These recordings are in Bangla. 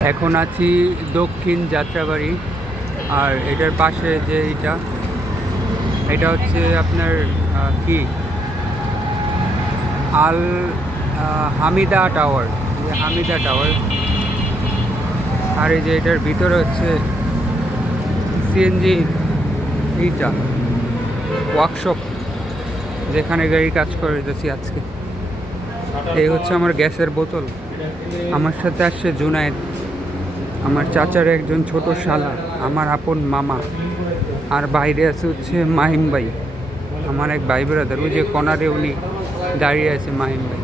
এখন আছি দক্ষিণ যাত্রাবাড়ি। আর এটার পাশে যে এটা হচ্ছে আপনার কি আল হামিদা টাওয়ার, হামিদা টাওয়ার। আর এই যে এটার ভিতরে হচ্ছে সিএনজি এইটা ওয়ার্কশপ, যেখানে গাড়ি কাজ করে দিতেছি আজকে। এই হচ্ছে আমার গ্যাসের বোতল। আমার সাথে আসছে জুনায়েদ, আমার চাচার একজন ছোট শালা, আমার আপন মামা। আর বাইরে আছে হচ্ছে মাহিম ভাই, আমার এক ভাই ব্রাদার। ওই যে কনারে উনি দাঁড়িয়ে আছে মাহিম ভাই।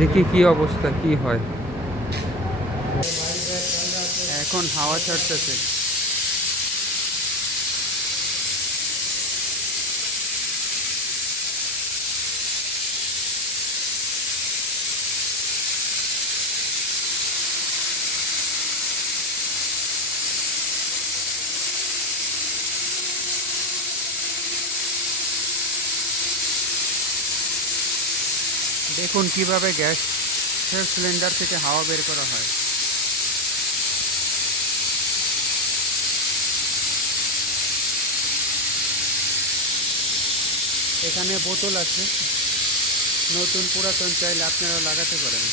দেখি কি অবস্থা, কি হয়। এখন হাওয়া ছাড়তেছে। দেখুন কিভাবে গ্যাস সিলিন্ডার থেকে হাওয়া বের করা হয়। এখানে বোতল আছে, নতুন পুরাতন চাইলে আপনারা লাগাতে পারেন।